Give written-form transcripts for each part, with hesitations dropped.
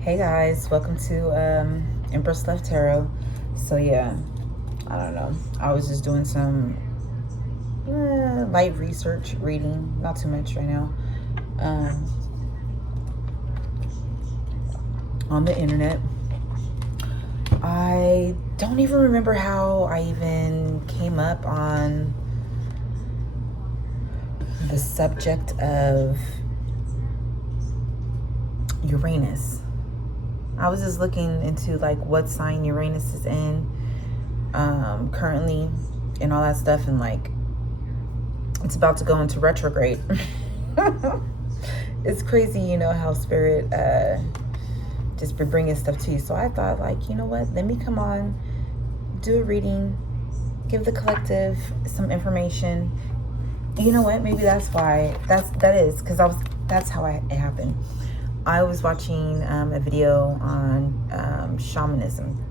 Hey guys, welcome to Empress Left Tarot. So yeah, I don't know. I was just doing some light research, reading, not too much right now, on the internet. I don't even remember how I even came up on the subject of Uranus. I was just looking into like what sign Uranus is in currently and all that stuff, and like it's about to go into retrograde. It's crazy, how spirit just be bringing stuff to you. So I thought, like, you know what, let me come on, do a reading, give the collective some information. You know what, maybe that's why that is because that's how it happened. I was watching a video on shamanism,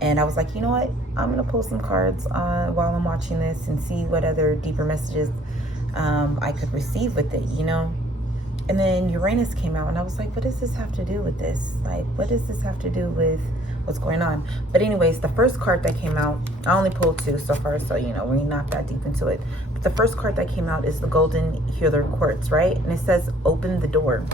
and I was like, you know what, I'm gonna pull some cards while I'm watching this and see what other deeper messages I could receive with it, And then Uranus came out, and I was like, what does this have to do with this? Like, what does this have to do with what's going on? But anyways, the first card that came out, I only pulled two so far, so we're not that deep into it. But the first card that came out is the Golden Healer Quartz, right? And it says, open the door.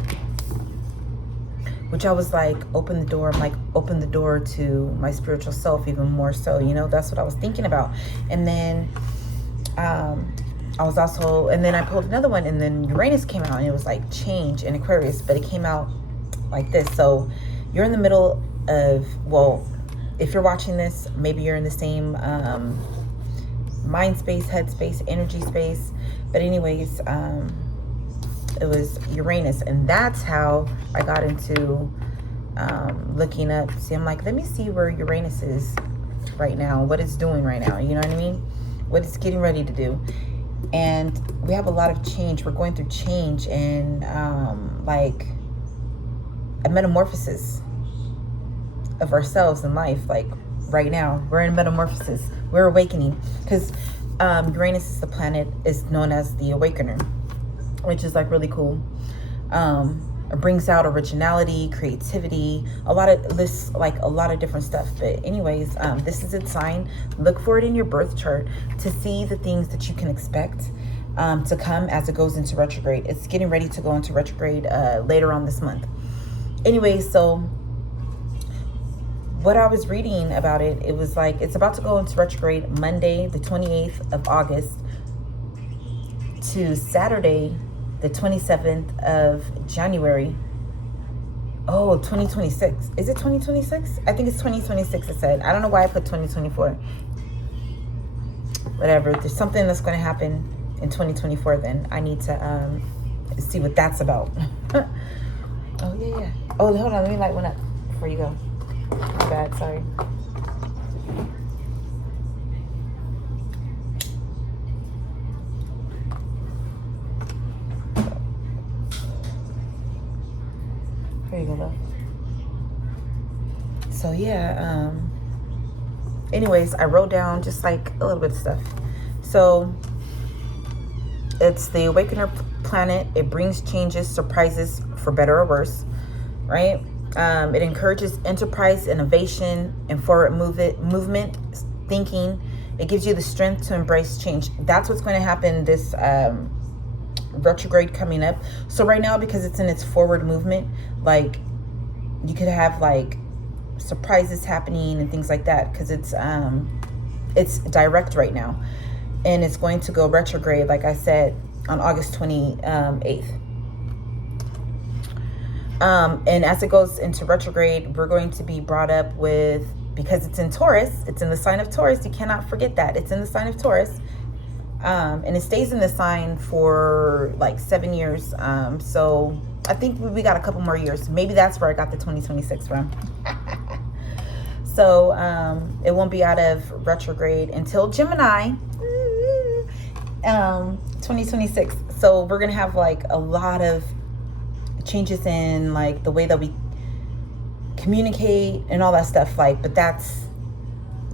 Which I was like, open the door. I'm like, open the door to my spiritual self even more so, that's what I was thinking about. And then I was also, and then I pulled another one, and then Uranus came out, and it was like change in Aquarius, but it came out like this. So you're in the middle of, well, if you're watching this, maybe you're in the same mind space, head space, energy space. But anyways, it was Uranus, and that's how I got into looking up. See, I'm like, let me see where Uranus is right now, what it's doing right now, you know what I mean? What it's getting ready to do. And we have a lot of change. We're going through change and like a metamorphosis of ourselves in life. Like right now, we're in metamorphosis. We're awakening, because Uranus is the planet is known as the Awakener, which is like really cool. It brings out originality, creativity, a lot of different stuff. But anyways, this is its sign. Look for it in your birth chart to see the things that you can expect to come as it goes into retrograde. It's getting ready to go into retrograde later on this month. Anyways, so what I was reading about it, it was like it's about to go into retrograde Monday, the 28th of August to Saturday, the 27th of January. Oh, 2026. Is it 2026? I think it's 2026, it said. I don't know why I put 2024. Whatever. There's something that's going to happen in 2024 then. I need to see what that's about. Oh, yeah. Oh, hold on. Let me light one up before you go. My bad. Sorry. There you go, love. So yeah, anyways, I wrote down just like a little bit of stuff. So it's the Awakener planet. It brings changes, surprises, for better or worse, right? It encourages enterprise, innovation, and forward movement, thinking. It gives you the strength to embrace change. That's what's going to happen this retrograde coming up. So right now, because it's in its forward movement, like you could have like surprises happening and things like that, because it's direct right now, and it's going to go retrograde, like I said, on August 28th. And as it goes into retrograde, we're going to be brought up with, because it's in Taurus, it's in the sign of Taurus. You cannot forget that it's in the sign of Taurus. And it stays in the sign for like 7 years. So I think we got a couple more years. Maybe that's where I got the 2026 from. So it won't be out of retrograde until Gemini, 2026. So we're going to have like a lot of changes in like the way that we communicate and all that stuff. Like, but that's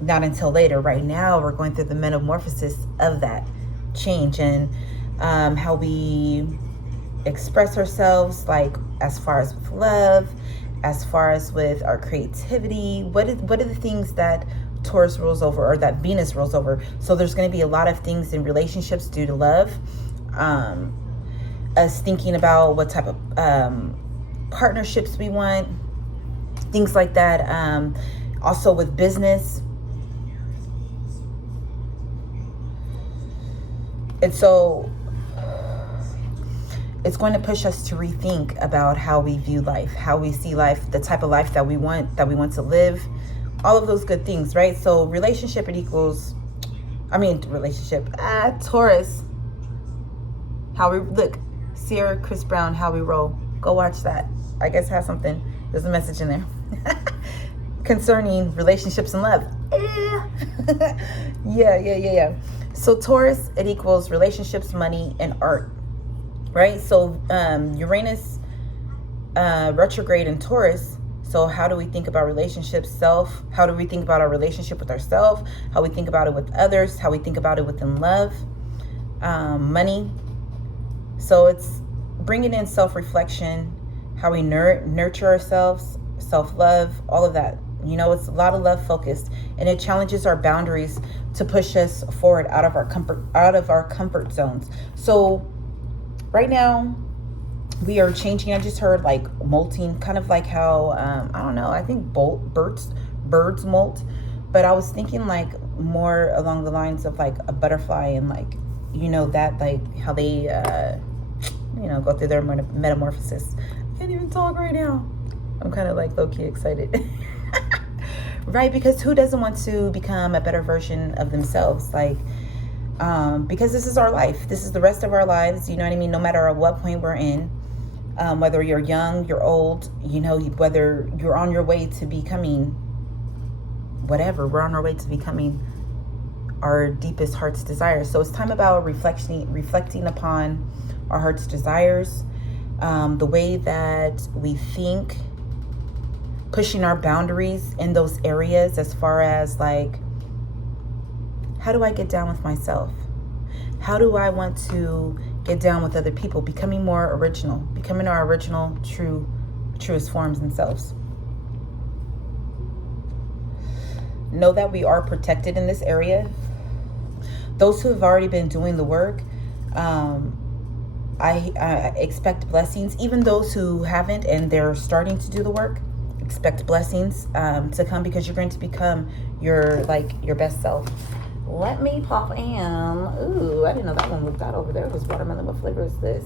not until later. Right now, we're going through the metamorphosis of that change and how we express ourselves, like as far as with love, as far as with our creativity. What are the things that Taurus rules over, or that Venus rules over? So there's going to be a lot of things in relationships due to love. Us thinking about what type of partnerships we want, things like that. Also with business. And so it's going to push us to rethink about how we view life, how we see life, the type of life that we want to live, all of those good things, right? So relationship, Taurus, how we look, Sierra, Chris Brown, How We Roll. Go watch that. I guess has something. There's a message in there concerning relationships and love. Yeah. So Taurus, it equals relationships, money, and art, right? So Uranus retrograde in Taurus. So how do we think about relationships, self? How do we think about our relationship with ourselves? How we think about it with others? How we think about it within love? Money. So it's bringing in self-reflection, how we nurture ourselves, self-love, all of that. You know, it's a lot of love focused, and it challenges our boundaries to push us forward out of our comfort zones. So right now we are changing. I just heard like molting, kind of like how I don't know, I think birds molt, but I was thinking like more along the lines of like a butterfly, and like, you know, that like how they go through their metamorphosis. I can't even talk right now. I'm kind of like low-key excited. Right? Because who doesn't want to become a better version of themselves? Like, because this is our life. This is the rest of our lives. You know what I mean? No matter at what point we're in, whether you're young, you're old, you know, whether you're on your way to becoming whatever, we're on our way to becoming our deepest heart's desires. So it's time about reflecting upon our heart's desires, the way that we think, pushing our boundaries in those areas, as far as like, how do I get down with myself? How do I want to get down with other people? Becoming more original, becoming our original, truest forms and selves. Know that we are protected in this area. Those who have already been doing the work, I expect blessings. Even those who haven't and they're starting to do the work, expect blessings to come, because you're going to become your best self. Let me pop in. Ooh, I didn't know that one looked out over there. It was watermelon. What flavor is this?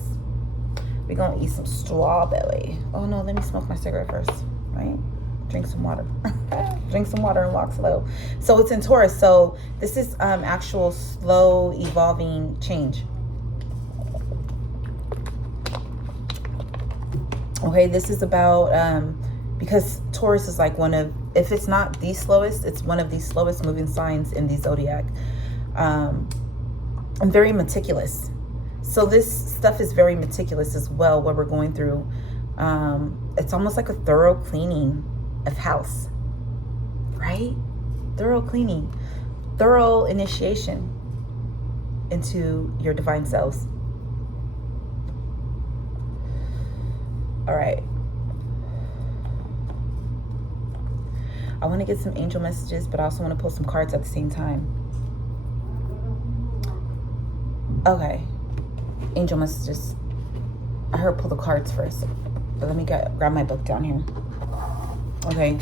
We're going to eat some strawberry. Oh, no, let me smoke my cigarette first, right? Drink some water. Drink some water and walk slow. So it's in Taurus. So this is actual slow evolving change. Okay, this is about... because Taurus is like one of, if it's not the slowest, it's one of the slowest moving signs in the zodiac. I'm very meticulous. So this stuff is very meticulous as well, what we're going through. It's almost like a thorough cleaning of house, right? Thorough cleaning, thorough initiation into your divine selves. All right. I want to get some angel messages, but I also want to pull some cards at the same time. Okay. Angel messages. I heard pull the cards first, but let me grab my book down here. Okay.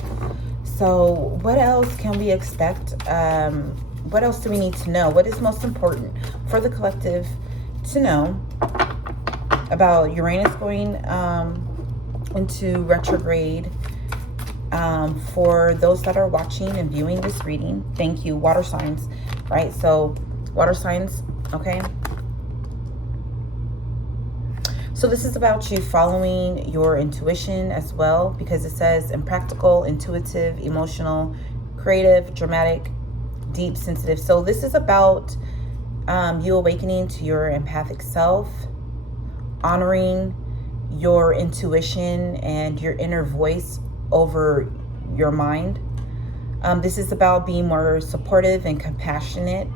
So what else can we expect? What else do we need to know? What is most important for the collective to know about Uranus going into retrograde? For those that are watching and viewing this reading, thank you, water signs, right? So water signs, okay? So this is about you following your intuition as well, because it says impractical, intuitive, emotional, creative, dramatic, deep, sensitive. So this is about you awakening to your empathic self, honoring your intuition and your inner voice over your mind. This is about being more supportive and compassionate,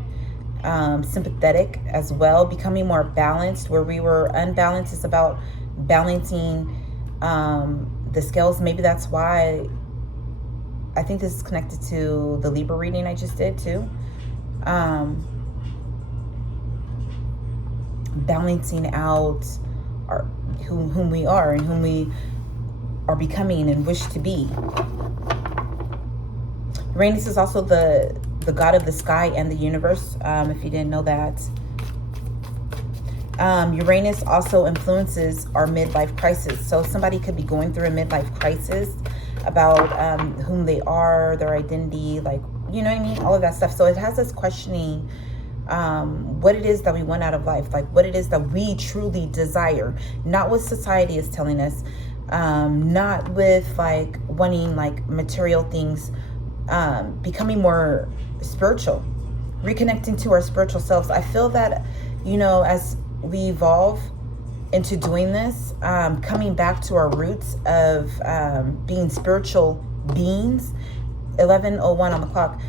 sympathetic as well, becoming more balanced. Where we were unbalanced, is about balancing the the scales. Maybe that's why I think this is connected to the Libra reading I just did too. Balancing out whom we are and whom we are becoming and wish to be. Uranus is also the god of the sky and the universe, if you didn't know that. Uranus also influences our midlife crisis. So somebody could be going through a midlife crisis about whom they are, their identity, like, you know what I mean? All of that stuff. So it has us questioning what it is that we want out of life, like what it is that we truly desire, not what society is telling us, not with like wanting like material things, becoming more spiritual, reconnecting to our spiritual selves. I feel that, you know, as we evolve into doing this, coming back to our roots of being spiritual beings, 11:01 on the clock,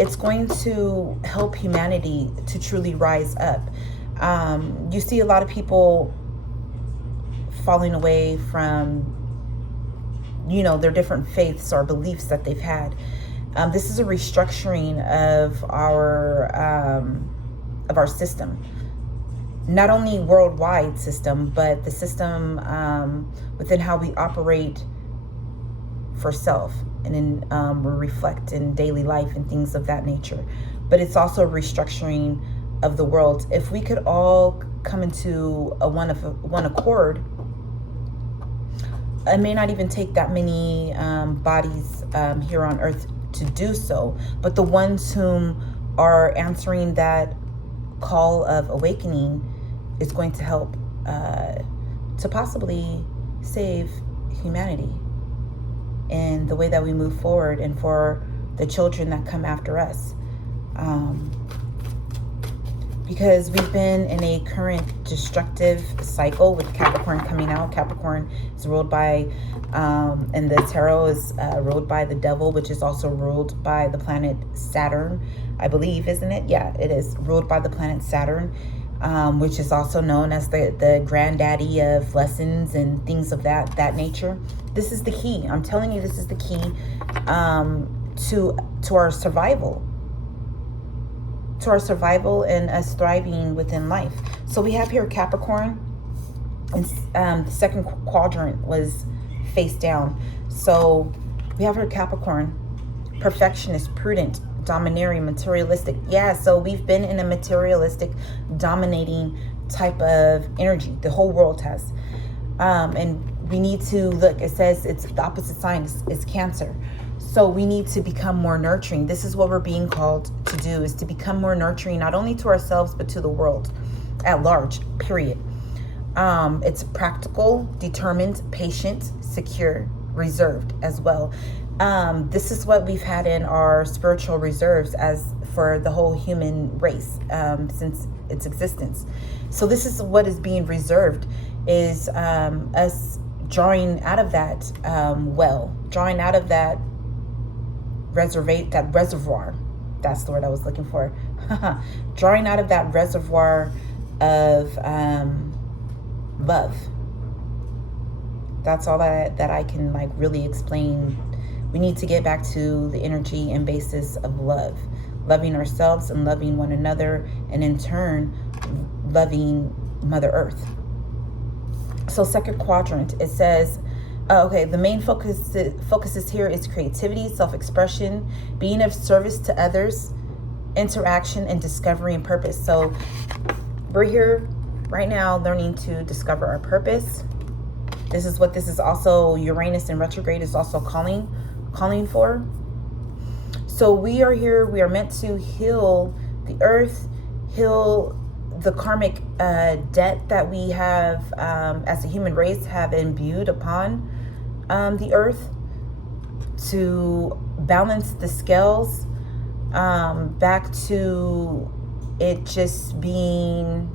it's going to help humanity to truly rise up. You see a lot of people falling away from, you know, their different faiths or beliefs that they've had. This is a restructuring of our system. Not only worldwide system, but the system within how we operate for self and in we reflect in daily life and things of that nature. But it's also a restructuring of the world. If we could all come into one accord, it may not even take that many bodies here on earth to do so, but the ones whom are answering that call of awakening is going to help to possibly save humanity and the way that we move forward, and for the children that come after us. Because we've been in a current destructive cycle with Capricorn coming out. Capricorn is ruled by, and the tarot is ruled by the devil, which is also ruled by the planet Saturn, I believe, isn't it? Yeah, it is ruled by the planet Saturn, which is also known as the granddaddy of lessons and things of that nature. This is the key. I'm telling you, this is the key to our survival. To our survival and us thriving within life. So we have here Capricorn, and the second quadrant was face down. So we have here Capricorn, perfectionist, prudent, domineering, materialistic. Yeah, so we've been in a materialistic, dominating type of energy. The whole world has. And we need to look, it says it's the opposite sign is Cancer. So we need to become more nurturing. This is what we're being called to do, is to become more nurturing, not only to ourselves, but to the world at large, period. It's practical, determined, patient, secure, reserved as well. This is what we've had in our spiritual reserves as for the whole human race since its existence. So this is what is being reserved, is us drawing out of that drawing out of that reservoir. That's the word I was looking for. Drawing out of that reservoir of love. That's all that I can like really explain. We need to get back to the energy and basis of love, loving ourselves and loving one another, and in turn loving Mother Earth. So second quadrant, it says, the main focuses here is creativity, self-expression, being of service to others, interaction, and discovery and purpose. So we're here right now learning to discover our purpose. This is what this is also, Uranus in retrograde is also calling for. So we are here, we are meant to heal the earth, heal the karmic debt that we have as a human race have imbued upon the earth, to balance the scales back to it just being,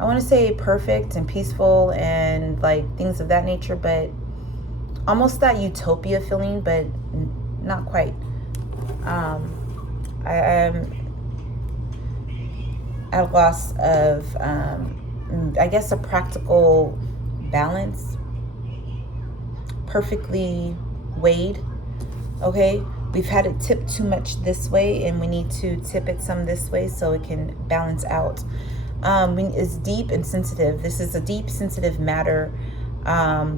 I want to say perfect and peaceful and like things of that nature, but almost that utopia feeling, but not quite. I am at a loss of, I guess, a practical balanced, perfectly weighed. Okay, we've had it tipped too much this way, and we need to tip it some this way so it can balance out. It's deep and sensitive. This is a deep, sensitive matter,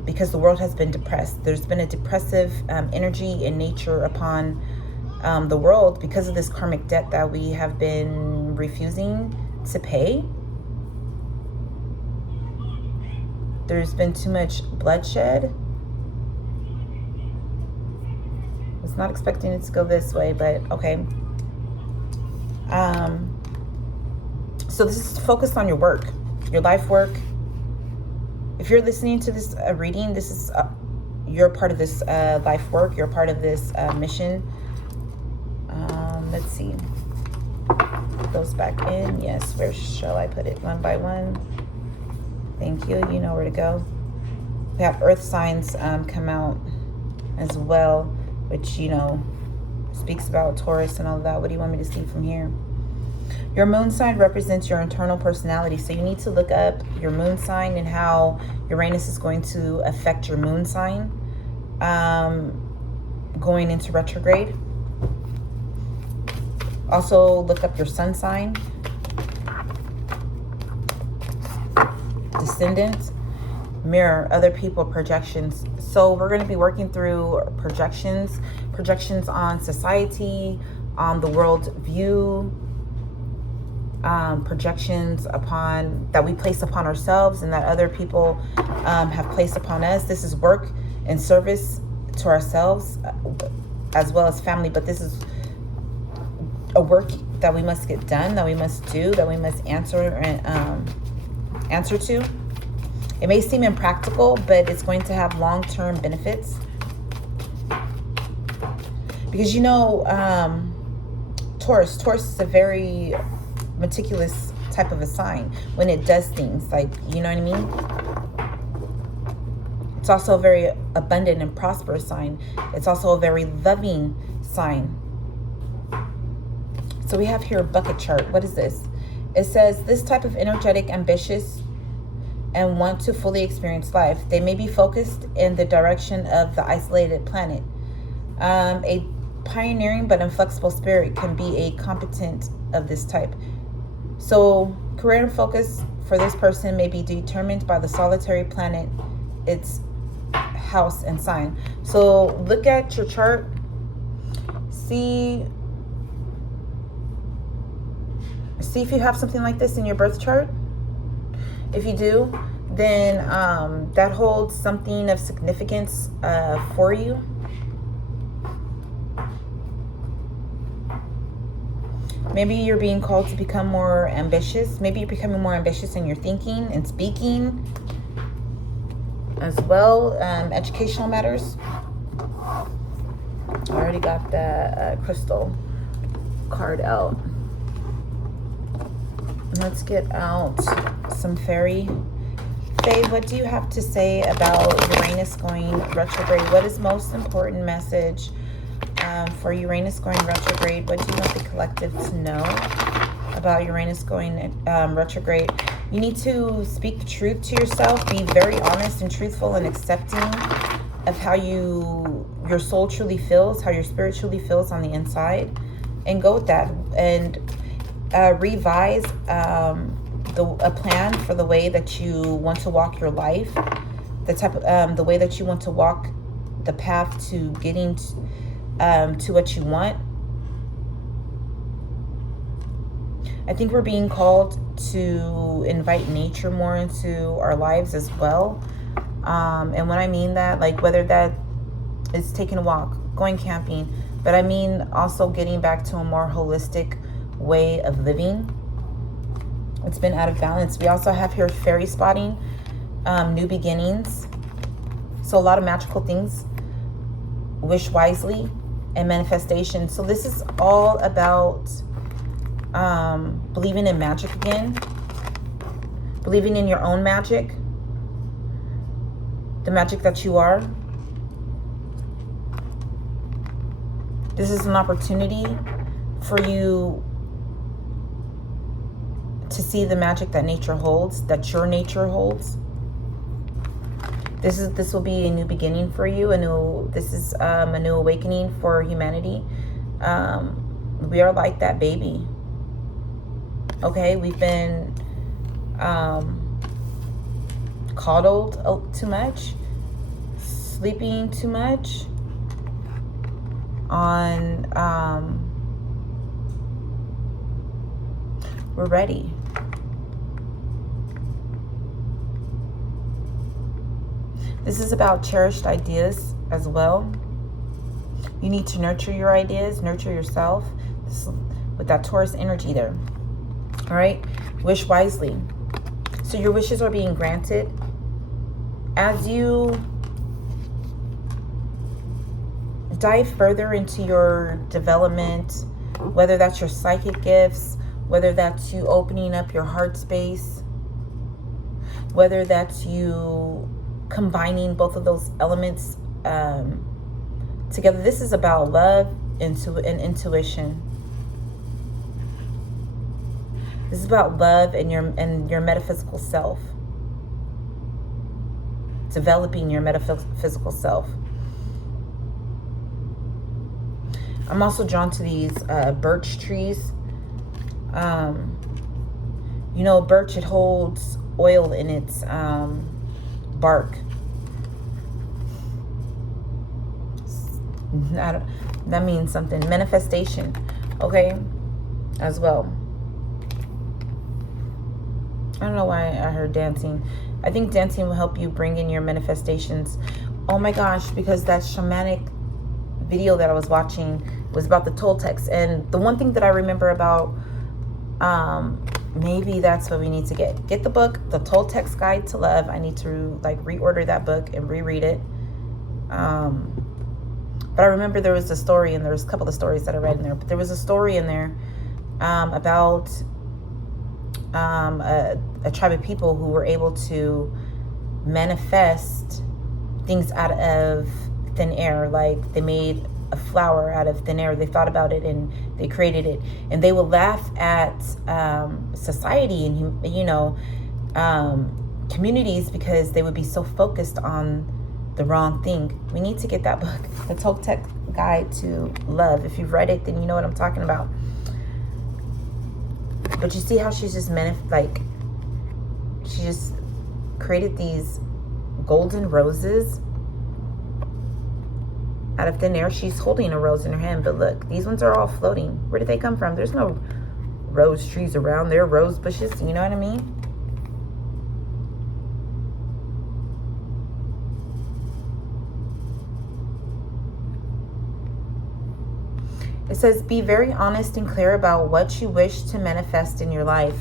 because the world has been depressed. There's been a depressive energy in nature upon the world because of this karmic debt that we have been refusing to pay. There's been too much bloodshed. I was not expecting it to go this way, but okay. So this is focused on your work, your life work. If you're listening to this reading, this is you're part of this life work. You're part of this mission. Let's see. Put those back in. Yes, where shall I put it? One by one. Thank you. You know where to go. We have earth signs come out as well, which, you know, speaks about Taurus and all of that. What do you want me to see from here? Your moon sign represents your internal personality. So you need to look up your moon sign and how Uranus is going to affect your moon sign going into retrograde. Also look up your sun sign, descendant, mirror, other people, projections. So we're going to be working through projections on society, on the world view, projections upon that we place upon ourselves and that other people have placed upon us. This is work and service to ourselves as well as family, but this is a work that we must get done, that we must do, that we must answer to. It may seem impractical, but it's going to have long-term benefits. Because, you know, Taurus is a very meticulous type of a sign when it does things, like, you know what I mean? It's also a very abundant and prosperous sign. It's also a very loving sign. So we have here a bucket chart. What is this? It says this type of energetic, ambitious, and want to fully experience life. They may be focused in the direction of the isolated planet. A pioneering but inflexible spirit can be a competent of this type. So career and focus for this person may be determined by the solitary planet, its house and sign. So look at your chart. See if you have something like this in your birth chart. If you do, then that holds something of significance for you. Maybe you're being called to become more ambitious. Maybe you're becoming more ambitious in your thinking and speaking as well. Educational matters. I already got the crystal card out. Let's get out some fairy. Faye, what do you have to say about Uranus going retrograde? What is most important message for Uranus going retrograde? What do you want the collective to know about Uranus going retrograde? You need to speak the truth to yourself. Be very honest and truthful and accepting of how your soul truly feels, how your spirit truly feels on the inside, and go with that. And revise a plan for the way that you want to walk your life, the way that you want to walk the path to getting to what you want. I think we're being called to invite nature more into our lives as well. And when I mean that, like whether that is taking a walk, going camping, but I mean also getting back to a more holistic way of living. It's been out of balance. We also have here fairy spotting, new beginnings. So a lot of magical things, wish wisely, and manifestation. So this is all about believing in magic again, believing in your own magic, the magic that you are. This is an opportunity for you to see the magic that nature holds, that your nature holds. This will be a new beginning for you. This is a new awakening for humanity. We are like that baby. Okay, we've been coddled too much, sleeping too much on. We're ready. This is about cherished ideas as well. You need to nurture your ideas, nurture yourself with that Taurus energy there. All right? Wish wisely. So your wishes are being granted. As you dive further into your development, whether that's your psychic gifts, whether that's you opening up your heart space, whether that's you combining both of those elements together. This is about love and intuition. This is about love and your metaphysical self. Developing your metaphysical self. I'm also drawn to these birch trees. You know, birch, it holds oil in its bark. That means something. Manifestation, okay, as well. I don't know why I heard dancing. I think dancing will help you bring in your manifestations. Oh my gosh, because that shamanic video that I was watching was about the Toltecs. And the one thing that I remember about, maybe that's what we need to get the book, The Toltec's Guide to Love. I need to like reorder that book and reread it. But I remember there was a story, and there was a couple of stories that I read in there, but there was a story in there about a tribe of people who were able to manifest things out of thin air. Like they made a flower out of thin air. They thought about it and they created it. And they would laugh at society and, you know, communities because they would be so focused on the wrong thing. We need to get that book, The Toltec Guide to Love. If you've read it, then you know what I'm talking about. But you see how she's just she just created these golden roses out of thin air. She's holding a rose in her hand, but look, these ones are all floating. Where did they come from? There's no rose trees around there, rose bushes, you know what I mean? It says, be very honest and clear about what you wish to manifest in your life.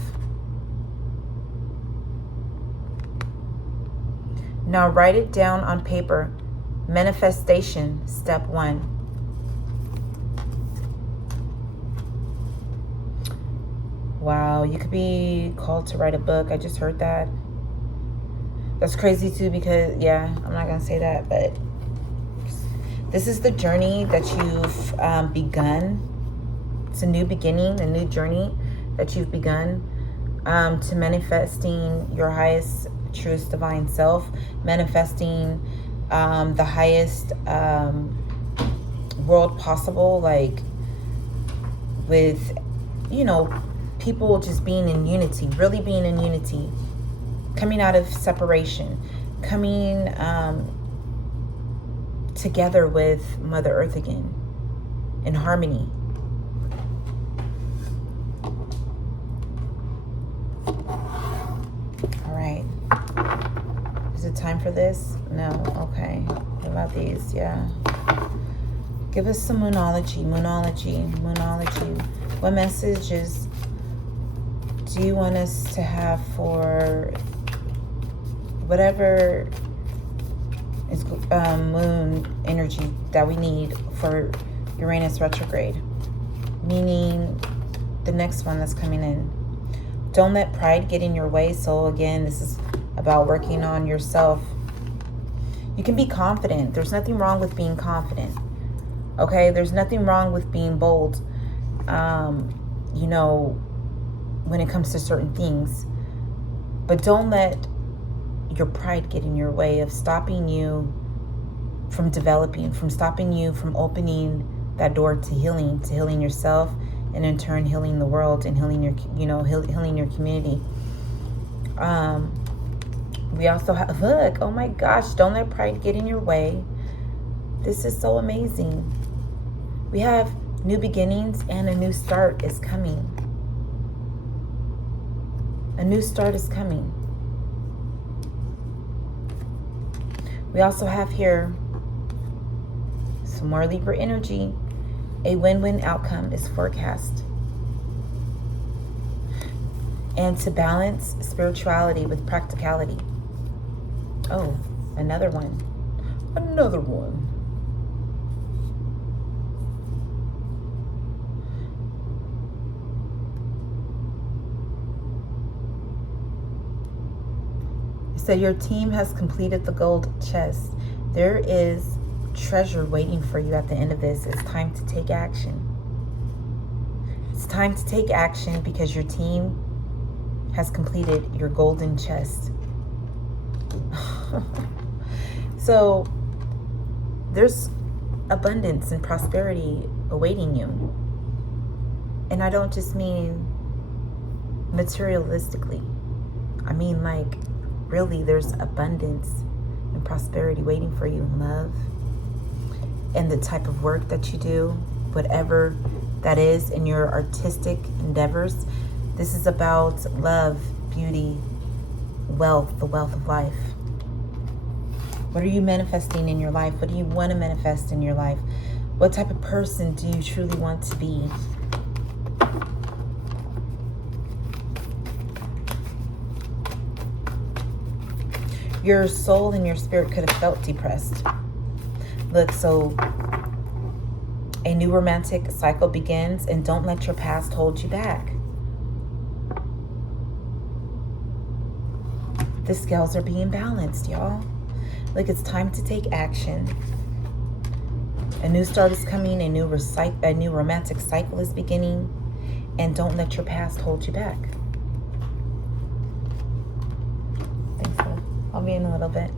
Now write it down on paper. Manifestation, step 1. Wow, you could be called to write a book. I just heard that. That's crazy too because, yeah, I'm not going to say that, but this is the journey that you've begun. It's a new beginning, a new journey that you've begun to manifesting your highest, truest, divine self, manifesting the highest world possible, like with, you know, people just being in unity, really being in unity, coming out of separation, coming together with Mother Earth again, in harmony. All right. Is it time for this? No. Okay. What about these? Yeah. Give us some moonology. What messages do you want us to have for whatever is moon energy that we need for Uranus retrograde, meaning the next one that's coming in? Don't let pride get in your way. So again, this is about working on yourself. You can be confident. There's nothing wrong with being confident. Okay, there's nothing wrong with being bold. You know, when it comes to certain things, but don't let your pride get in your way of stopping you from developing, from stopping you from opening that door to healing yourself, and in turn healing the world and healing your, healing your community. We also have, look, oh my gosh, don't let pride get in your way. This is so amazing. We have new beginnings and a new start is coming. A new start is coming. We also have here some more Libra energy. A win-win outcome is forecast. And to balance spirituality with practicality. Oh, another one. Another one. So your team has completed the gold chest. There is treasure waiting for you at the end of this. It's time to take action. It's time to take action because your team has completed your golden chest. So there's abundance and prosperity awaiting you. And I don't just mean materialistically. I mean, like, really, there's abundance and prosperity waiting for you in love and the type of work that you do, whatever that is in your artistic endeavors. This is about love, beauty, wealth, the wealth of life. What are you manifesting in your life? What do you want to manifest in your life? What type of person do you truly want to be? Your soul and your spirit could have felt depressed. Look, so a new romantic cycle begins, and don't let your past hold you back. The scales are being balanced, y'all. Look, it's time to take action. A new start is coming. A new romantic cycle is beginning. And don't let your past hold you back. Thanks, love. I'll be in a little bit.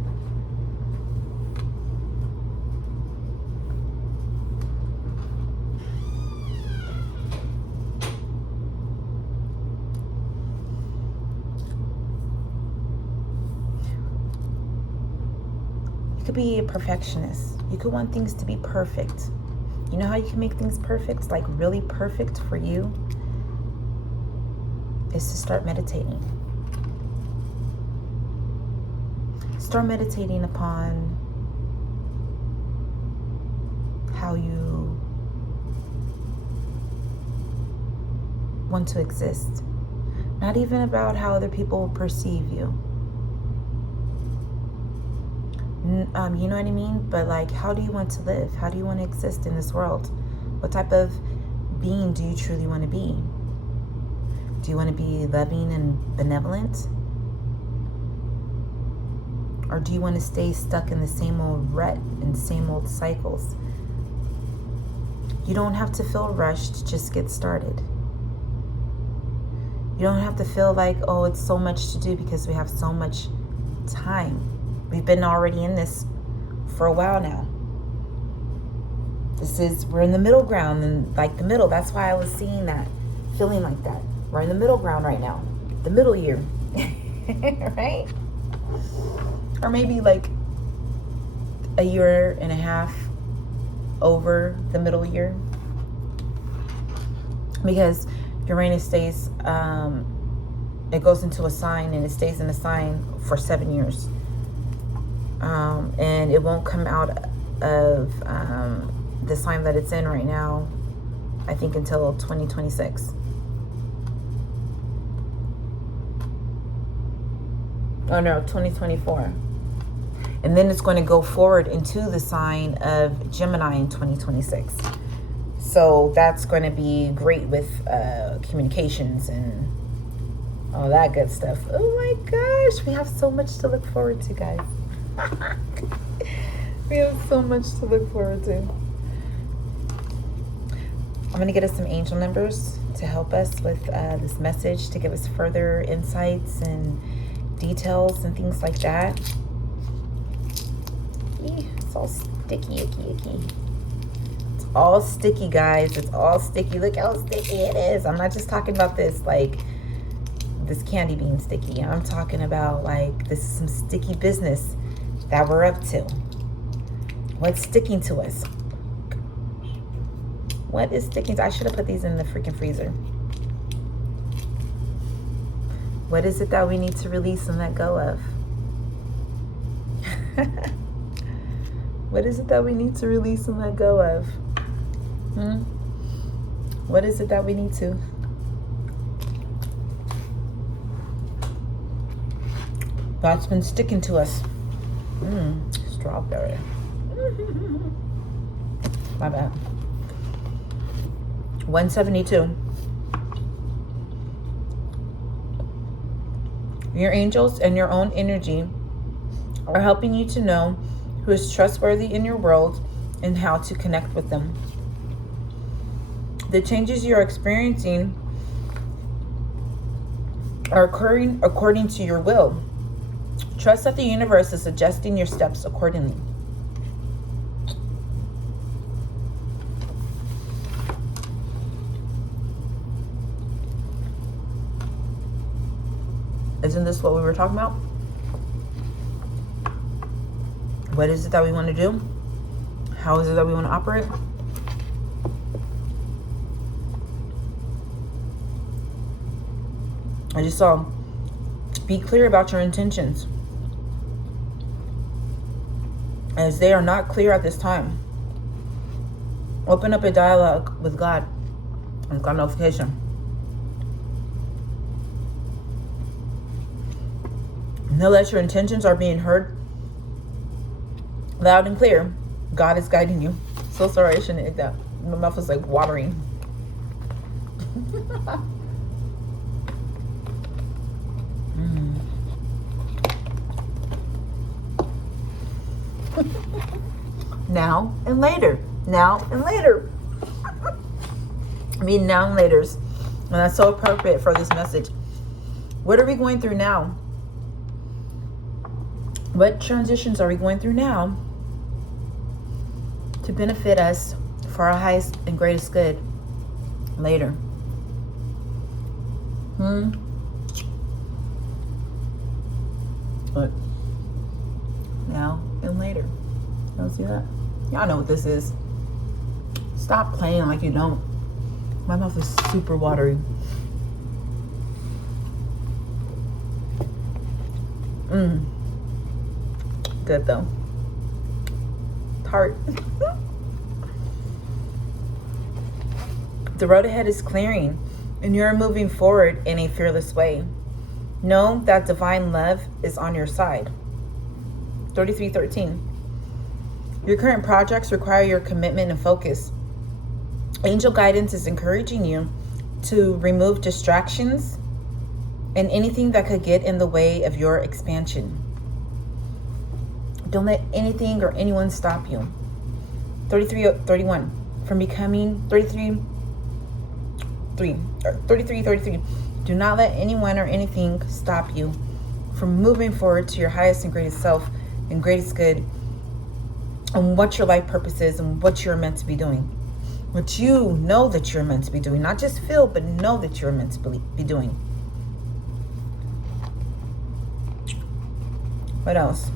Could be a perfectionist. You could want things to be perfect. You know how you can make things perfect, like really perfect for you, is to start meditating. Start meditating upon how you want to exist. Not even about how other people will perceive you. You know what I mean? But like, how do you want to live? How do you want to exist in this world? What type of being do you truly want to be? Do you want to be loving and benevolent? Or do you want to stay stuck in the same old rut and same old cycles? You don't have to feel rushed, just get started. You don't have to feel like, oh, it's so much to do because we have so much time. We've been already in this for a while now. We're in the middle ground, and like the middle, that's why I was seeing that, feeling like that. We're in the middle ground right now, the middle year, right? Or maybe like a year and a half over the middle year, because Uranus stays, it goes into a sign and it stays in a sign for 7 years. And it won't come out of the sign that it's in right now, I think, until 2026. Oh no, 2024. And then it's going to go forward into the sign of Gemini in 2026. So that's going to be great with communications and all that good stuff. Oh my gosh, we have so much to look forward to, guys. We have so much to look forward to. I'm going to get us some angel numbers to help us with this message, to give us further insights and details and things like that. It's all sticky, icky. It's all sticky, guys. It's all sticky. Look how sticky it is. I'm not just talking about this, like, this candy bean sticky. I'm talking about, like, this is some sticky business that we're up to. What's sticking to us? What is sticking to? I should have put these in the freaking freezer. What is it that we need to release and let go of? What is it that we need to release and let go of? What is it that we need to? That's been sticking to us. Strawberry. My bad. 172. Your angels and your own energy are helping you to know who is trustworthy in your world and how to connect with them. The changes you're experiencing are occurring according to your will. Trust that the universe is adjusting your steps accordingly. Isn't this what we were talking about? What is it that we want to do? How is it that we want to operate? I just saw, be clear about your intentions, as they are not clear at this time. Open up a dialogue with God and God notification. Know that your intentions are being heard loud and clear. God is guiding you. So sorry, I shouldn't eat that. My mouth is like watering. Now and later. Now and later. I mean, now and laters. And that's so appropriate for this message. What are we going through now? What transitions are we going through now to benefit us for our highest and greatest good later? What? Now and later. Y'all see that? Y'all know what this is. Stop playing like you don't. My mouth is super watery. Good though. Tart. The road ahead is clearing and you're moving forward in a fearless way. Know that divine love is on your side. 33:13. Your current projects require your commitment and focus. Angel guidance is encouraging you to remove distractions and anything that could get in the way of your expansion. Don't let anything or anyone stop you. 33:31. From becoming 33:33. Do not let anyone or anything stop you from moving forward to your highest and greatest self and greatest good, and what your life purpose is and what you're meant to be doing. What you know that you're meant to be doing. Not just feel, but know that you're meant to be doing. What else?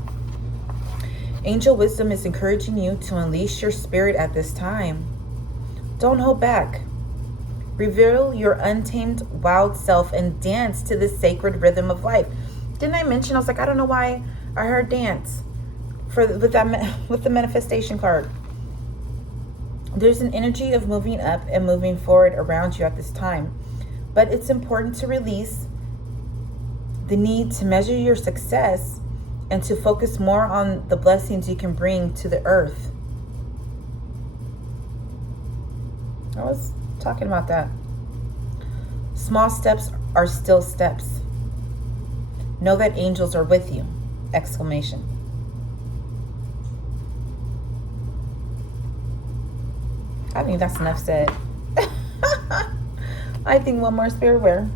Angel wisdom is encouraging you to unleash your spirit at this time. Don't hold back. Reveal your untamed, wild self and dance to the sacred rhythm of life. Didn't I mention? I was like, I don't know why I heard dance with the manifestation card. There's an energy of moving up and moving forward around you at this time, but it's important to release the need to measure your success and to focus more on the blessings you can bring to the earth. I was talking about that. Small steps are still steps. Know that angels are with you! Exclamation. I think that's enough said. I think one more spirit wear.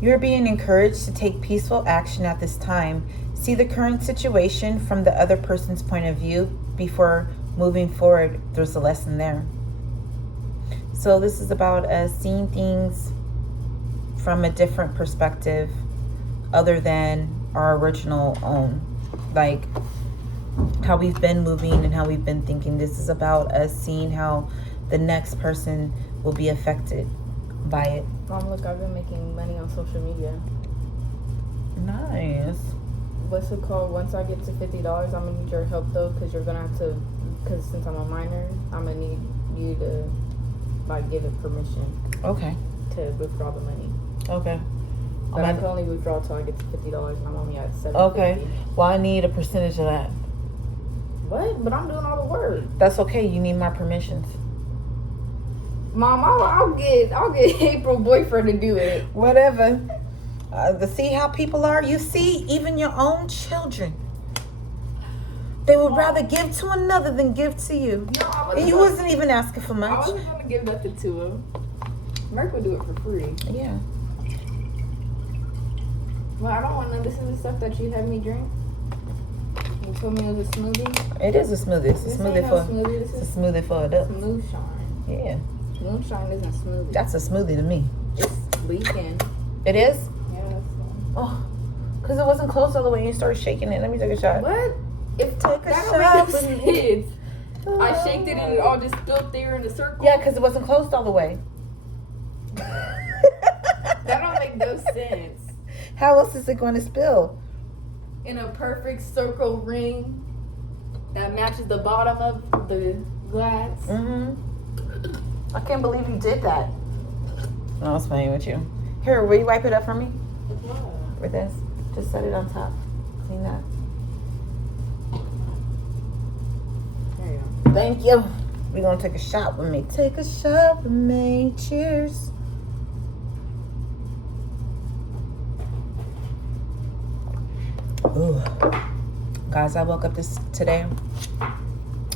You're being encouraged to take peaceful action at this time. See the current situation from the other person's point of view before moving forward. There's a lesson there. So this is about seeing things from a different perspective other than our original own. Like how we've been moving and how we've been thinking. This is about us seeing how the next person will be affected by it. Mom, look, I've been making money on social media. Nice. What's it called? Once I get to $50, I'm gonna need your help though, because you're gonna have to, because since I'm a minor, I'm gonna need you to like give it permission. Okay. To withdraw the money. Okay. But I can only withdraw till I get to $50, and I'm only at $7.50. Okay. Well, I need a percentage of that. What? But I'm doing all the work. That's okay. You need my permissions. Mom, I'll get April boyfriend to do it. Whatever. To see how people are. You see, even your own children, they would rather give to another than give to you. No, And you wasn't even asking for much. I wasn't gonna give nothing to him. Merc would do it for free. Yeah. Well, I don't want none. This is the stuff that you had me drink. You told me it was a smoothie. It is a smoothie. It's a This smoothie ain't for. no smoothie. This It's is a smoothie for adults. moonshine. Yeah. Moonshine isn't smoothie. That's a smoothie to me. It's leaking. It is. Yeah, that's fine. Oh, because it wasn't closed all the way. And you started shaking it. Let me take a shot. What? If Take a that shot don't with make me. sense. I shaked it and it all just spilled there in a circle. Yeah, because it wasn't closed all the way. That don't make no sense. How else is it going to spill? In a perfect circle ring that matches the bottom of the glass. Mm-hmm. I can't believe you did that. No, I was playing with you. Here, will you wipe it up for me? What? With this? Just set it on top. Clean that. There you go. Thank you. We're going to take a shot with me. Take a shot with me. Cheers. Ooh. Guys, I woke up today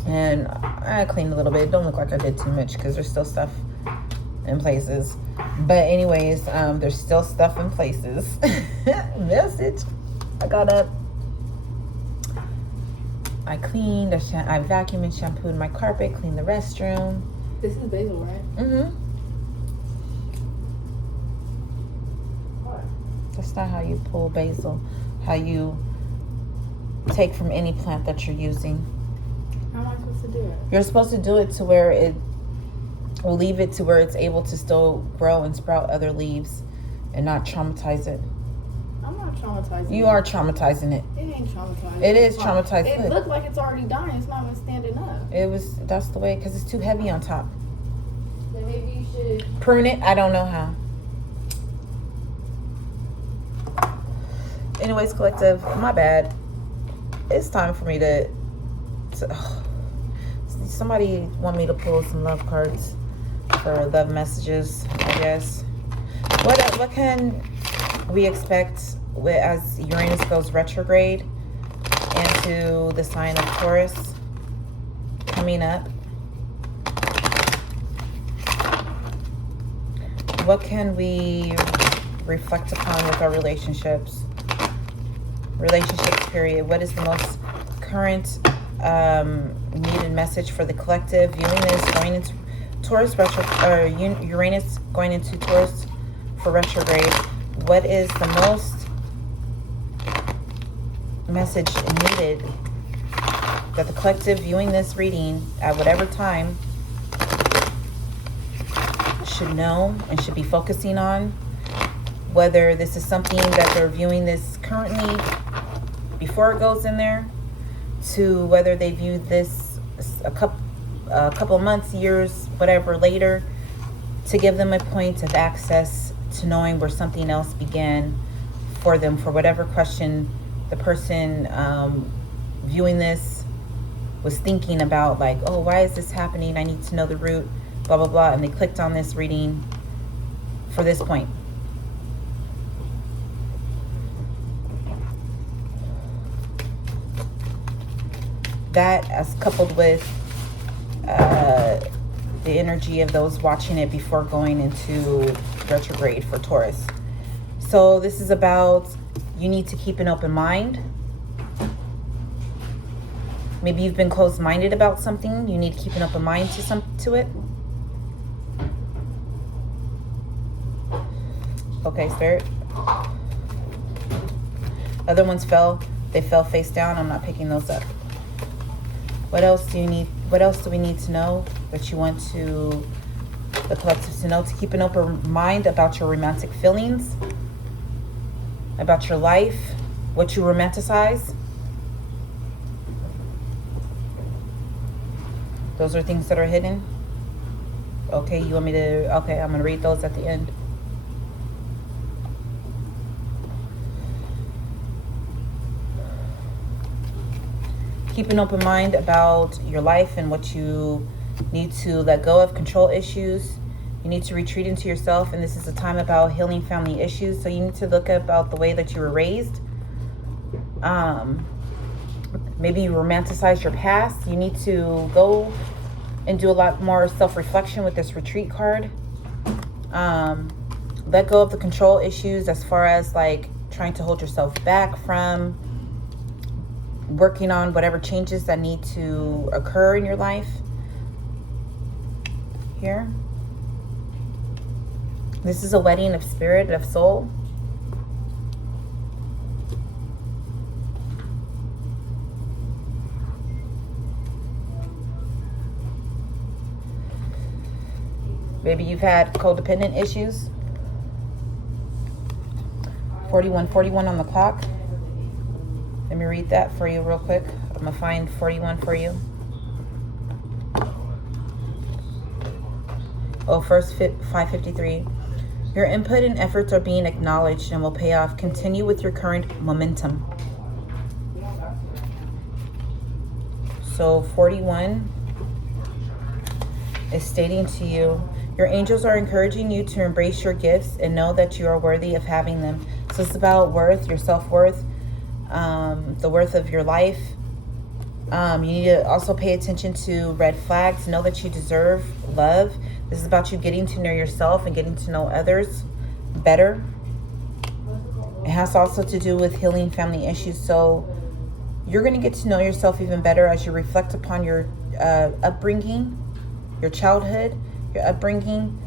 and I cleaned a little bit. It don't look like I did too much because there's still stuff in places. But anyways, there's still stuff in places. Message. I got up. I cleaned. I vacuumed and shampooed my carpet. Cleaned the restroom. This is basil, right? Mm-hmm. What? That's not how you pull basil. How you take from any plant that you're using. How am I supposed to do it? You're supposed to do it to where it will leave it to where it's able to still grow and sprout other leaves and not traumatize it. I'm not traumatizing. You are traumatizing it. It ain't traumatizing. It is traumatized. It looked like it's already dying. It's not even standing up. That's the way, because it's too heavy on top. Then maybe you should Prune it. I don't know how. Anyways, collective, my bad. It's time for me to somebody want me to pull some love cards for love messages, I guess. What can we expect as Uranus goes retrograde into the sign of Taurus coming up? What can we reflect upon with our relationships period? What is the most current needed message for the collective viewing this going into Taurus Uranus going into Taurus for retrograde? What is the most message needed that the collective viewing this reading at whatever time should know and should be focusing on? Whether this is something that they're viewing this currently before it goes in there, to whether they view this a couple of months, years, whatever later, to give them a point of access to knowing where something else began for them, for whatever question the person viewing this was thinking about, like, oh, why is this happening? I need to know the root, blah, blah, blah. And they clicked on this reading for this point. That, as coupled with the energy of those watching it before going into retrograde for Taurus. So this is about, you need to keep an open mind. Maybe you've been closed-minded about something. You need to keep an open mind to it. Okay, Spirit. Other ones fell. They fell face down. I'm not picking those up. What else do you need? What else do we need to know that you want to, the collective to know? To keep an open mind about your romantic feelings, about your life, what you romanticize. Those are things that are hidden. Okay, you want me to, okay, I'm going to read those at the end. Keep an open mind about your life and what you need to let go of, control issues. You need to retreat into yourself, and this is a time about healing family issues. So you need to look about the way that you were raised. Maybe you romanticize your past. You need to go and do a lot more self-reflection with this retreat card. Let go of the control issues as far as like trying to hold yourself back from working on whatever changes that need to occur in your life. Here. This is a wedding of spirit, of soul. Maybe you've had codependent issues. 4141 on the clock. Let me read that for you real quick. I'm going to find 41 for you. Oh, first 553. Your input and efforts are being acknowledged and will pay off. Continue with your current momentum. So 41 is stating to you, your angels are encouraging you to embrace your gifts and know that you are worthy of having them. So it's about worth, your self-worth, the worth of your life. You need to also pay attention to red flags. Know that you deserve love. This is about you getting to know yourself and getting to know others better. It has also to do with healing family issues. So you're going to get to know yourself even better as you reflect upon your upbringing, your childhood, your upbringing,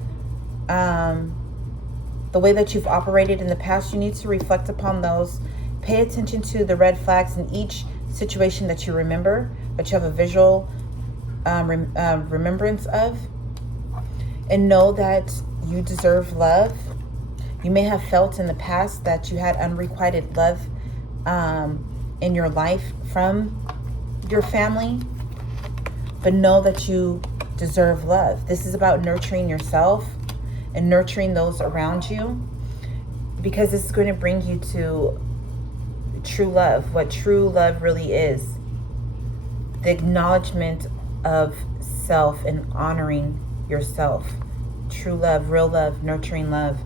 the way that you've operated in the past. You need to reflect upon those. Pay attention to the red flags in each situation that you remember, that you have a visual remembrance of. And know that you deserve love. You may have felt in the past that you had unrequited love in your life from your family. But know that you deserve love. This is about nurturing yourself and nurturing those around you. Because this is going to bring you to true love, what true love really is. The acknowledgement of self and honoring yourself. True love, real love, nurturing love.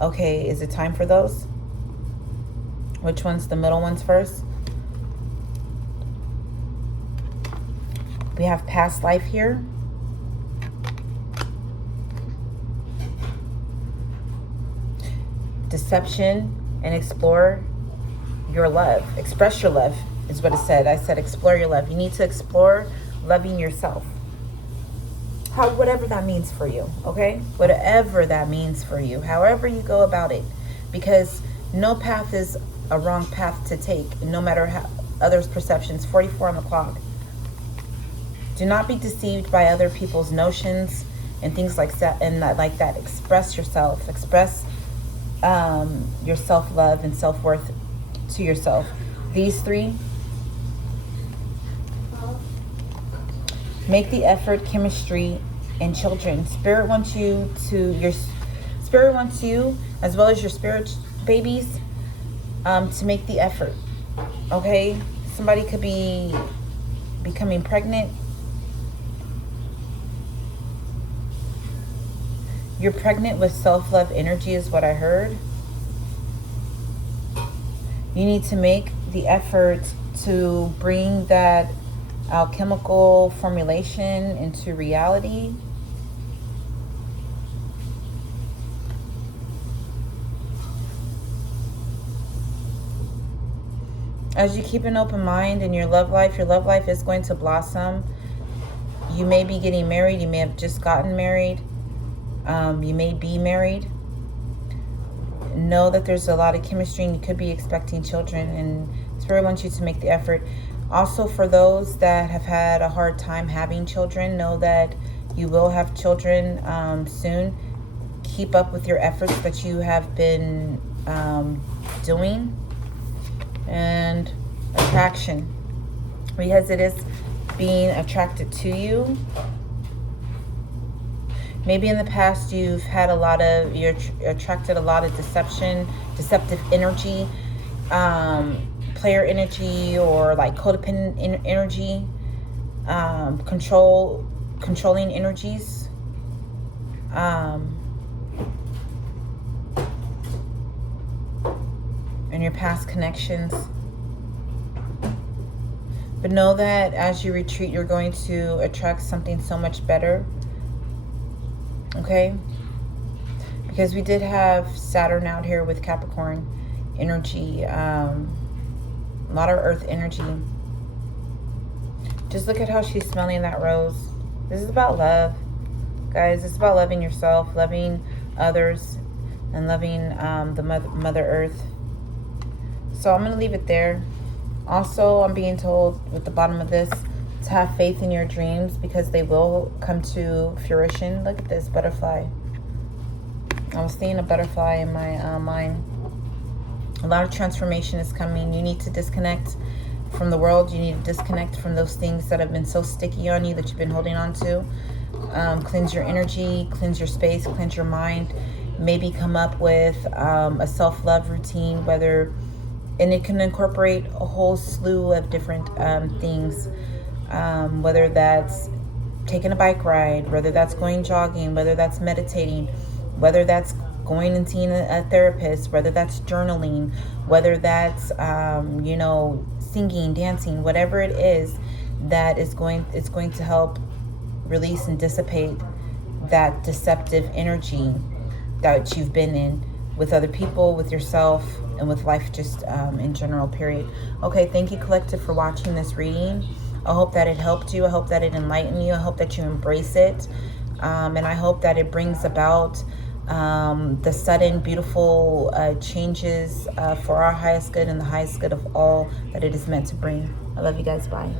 Okay, is it time for those? Which one's the middle ones first? We have past life here. Deception and explore your love. Express your love is what it said. I said explore your love. You need to explore loving yourself. Whatever that means for you, okay? Whatever that means for you, however you go about it. Because no path is a wrong path to take, no matter how others' perceptions. 44 on the clock. Do not be deceived by other people's notions and things like that. And like that, express yourself. Express your self-love and self-worth to yourself. These three. Make the effort, chemistry, and children. Spirit wants you, as well as your spirit babies, to make the effort. Okay? Somebody could be becoming pregnant. You're pregnant with self-love energy is what I heard. You need to make the effort to bring that alchemical formulation into reality. As you keep an open mind in your love life is going to blossom. You may be getting married. You may have just gotten married. You may be married. Know that there's a lot of chemistry and you could be expecting children, and Spirit wants you to make the effort. Also, for those that have had a hard time having children, know that you will have children soon. Keep up with your efforts that you have been doing. And attraction, because it is being attracted to you. Maybe in the past you've had you're attracted a lot of deceptive energy, player energy, or like codependent energy, controlling energies. And your past connections. But know that as you retreat, you're going to attract something so much better. Okay? Because we did have Saturn out here with Capricorn energy. A lot of earth energy. Just look at how she's smelling that rose. This is about love. Guys, it's about loving yourself, loving others, and loving the Mother Earth. So I'm going to leave it there. Also, I'm being told with the bottom of this to have faith in your dreams, because they will come to fruition. Look at this butterfly. I was seeing a butterfly in my mind. A lot of transformation is coming. You need to disconnect from the world. You need to disconnect from those things that have been so sticky on you that you've been holding on to. Cleanse your energy, cleanse your space, cleanse your mind. Maybe come up with a self-love routine, and it can incorporate a whole slew of different things, whether that's taking a bike ride, whether that's going jogging, whether that's meditating, whether that's going and seeing a therapist, whether that's journaling, whether that's singing, dancing, whatever it is that it's going to help release and dissipate that deceptive energy that you've been in with other people, with yourself, and with life just in general, period. Okay, thank you, collective, for watching this reading. I hope that it helped you. I hope that it enlightened you. I hope that you embrace it. And I hope that it brings about the sudden, beautiful changes for our highest good and the highest good of all that it is meant to bring. I love you guys. Bye.